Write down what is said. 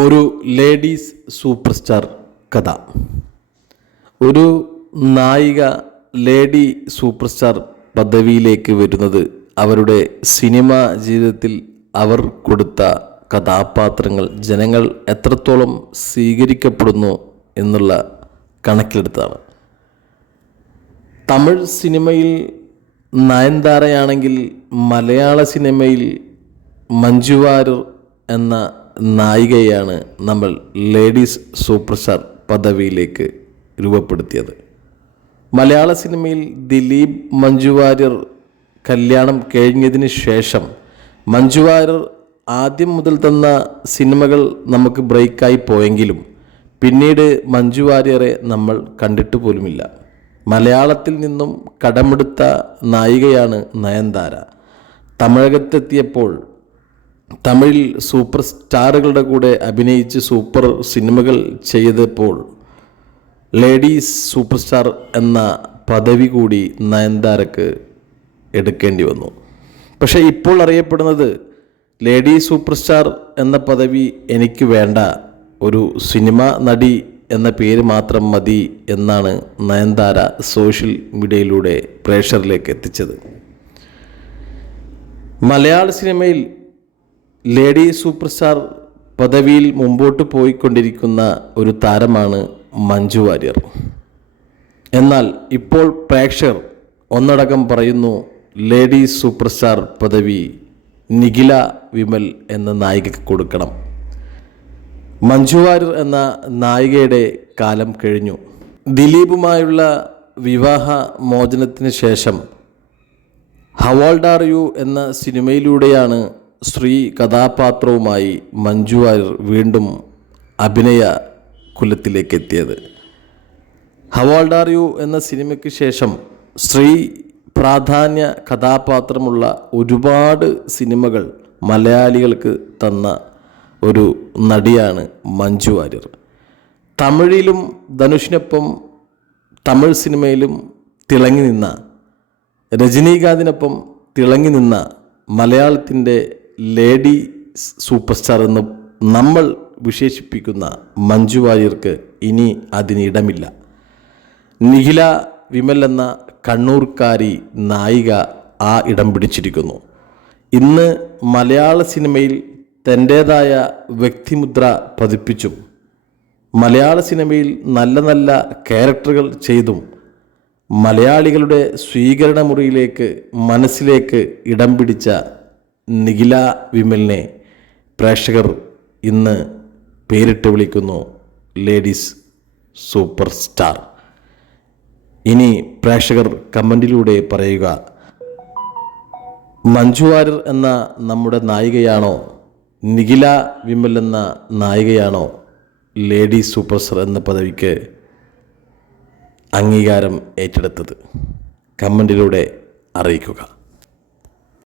ഒരു ladies super star കഥ. ഒരു നായിക ലേഡി സൂപ്പർ സ്റ്റാർ പദവിയിലേക്ക് വരുന്നത് അവരുടെ സിനിമാ ജീവിതത്തിൽ അവർ കൊടുത്ത കഥാപാത്രങ്ങൾ ജനങ്ങൾ എത്രത്തോളം സ്വീകരിക്കപ്പെടുന്നു എന്നുള്ള കണക്കിലെടുത്താണ്. തമിഴ് സിനിമയിൽ നയൻതാരയാണെങ്കിൽ മലയാള സിനിമയിൽ മഞ്ജുവാരർ എന്ന നായികയാണ് നമ്മൾ ലേഡീസ് സൂപ്പർ സ്റ്റാർ പദവിയിലേക്ക് രൂപപ്പെടുത്തിയത്. മലയാള സിനിമയിൽ ദിലീപ് മഞ്ജു വാര്യർ കല്യാണം കഴിഞ്ഞതിന് ശേഷം മഞ്ജു വാര്യർ ആദ്യം മുതൽ തന്ന സിനിമകൾ നമുക്ക് ബ്രേക്കായി പോയെങ്കിലും പിന്നീട് മഞ്ജു വാര്യരെ നമ്മൾ കണ്ടിട്ട് പോലുമില്ല. മലയാളത്തിൽ നിന്നും കടമെടുത്ത നായികയാണ് നയൻതാര. തമിഴകത്തെത്തിയപ്പോൾ തമിഴിൽ സൂപ്പർ സ്റ്റാറുകളുടെ കൂടെ അഭിനയിച്ച് സൂപ്പർ സിനിമകൾ ചെയ്തപ്പോൾ ലേഡീസ് സൂപ്പർ സ്റ്റാർ എന്ന പദവി കൂടി നയൻതാരക്ക് എടുക്കേണ്ടി വന്നു. പക്ഷേ ഇപ്പോൾ അറിയപ്പെടുന്നത് ലേഡി സൂപ്പർ സ്റ്റാർ എന്ന പദവി എനിക്ക് വേണ്ട ഒരു സിനിമ നടി എന്ന പേര് മാത്രം മതി എന്നാണ് നയൻതാര സോഷ്യൽ മീഡിയയിലൂടെ പ്രേക്ഷകരിലേക്ക് എത്തിച്ചത്. മലയാള സിനിമയിൽ ലേഡി സൂപ്പർ സ്റ്റാർ പദവിയിൽ മുമ്പോട്ട് പോയിക്കൊണ്ടിരിക്കുന്ന ഒരു താരമാണ് മഞ്ജു വാര്യർ. എന്നാൽ ഇപ്പോൾ പ്രേക്ഷകർ ഒന്നടക്കം പറയുന്നു ലേഡി സൂപ്പർ സ്റ്റാർ പദവി നിഖില വിമൽ എന്ന നായികയ്ക്ക് കൊടുക്കണം. മഞ്ജു വാര്യർ എന്ന നായികയുടെ കാലം കഴിഞ്ഞു. ദിലീപുമായുള്ള വിവാഹ മോചനത്തിന് ശേഷം ഹവാൾഡാർ യു എന്ന സിനിമയിലൂടെയാണ് സ്ത്രീ കഥാപാത്രവുമായി മഞ്ജു വാര്യർ വീണ്ടും അഭിനയ കുലത്തിലേക്ക് എത്തിയത് ഹവാൾഡ് ആർ യു എന്ന സിനിമയ്ക്ക് ശേഷം സ്ത്രീ പ്രാധാന്യ കഥാപാത്രമുള്ള ഒരുപാട് സിനിമകൾ മലയാളികൾക്ക് തന്ന ഒരു നടിയാണ് മഞ്ജു വാര്യർ. തമിഴിലും ധനുഷിനൊപ്പം തമിഴ് സിനിമയിലും തിളങ്ങി നിന്ന രജനീകാന്തിനൊപ്പം തിളങ്ങി നിന്ന മലയാളത്തിന്റെ ലേഡി സൂപ്പർ സ്റ്റാർ എന്ന് നമ്മൾ വിശേഷിപ്പിക്കുന്ന മഞ്ജു വാര്യർക്ക് ഇനി അതിനിടമില്ല നിഖില വിമൽ എന്ന കണ്ണൂർക്കാരി നായിക ആ ഇടം പിടിച്ചിരിക്കുന്നു. ഇന്ന് മലയാള സിനിമയിൽ തന്റേതായ വ്യക്തിമുദ്ര പതിപ്പിച്ചും മലയാള സിനിമയിൽ നല്ല നല്ല ക്യാരക്ടറുകൾ ചെയ്തും മലയാളികളുടെ സ്വീകരണ മുറിയിലേക്ക് മനസ്സിലേക്ക് ഇടം പിടിച്ച നിഖില വിമലിനെ പ്രേക്ഷകർ ഇന്ന് പേരിട്ട് വിളിക്കുന്നു ലേഡീസ് സൂപ്പർ സ്റ്റാർ. ഇനി പ്രേക്ഷകർ കമന്റിലൂടെ പറയുക മഞ്ജു വാര്യർ എന്ന നമ്മുടെ നായികയാണോ നിഖില വിമൽ എന്ന നായികയാണോ ലേഡി സൂപ്പർ സ്റ്റാർ എന്ന പദവിക്ക് അംഗീകാരം ഏറ്റെടുത്തത്? കമന്റിലൂടെ അറിയിക്കുക.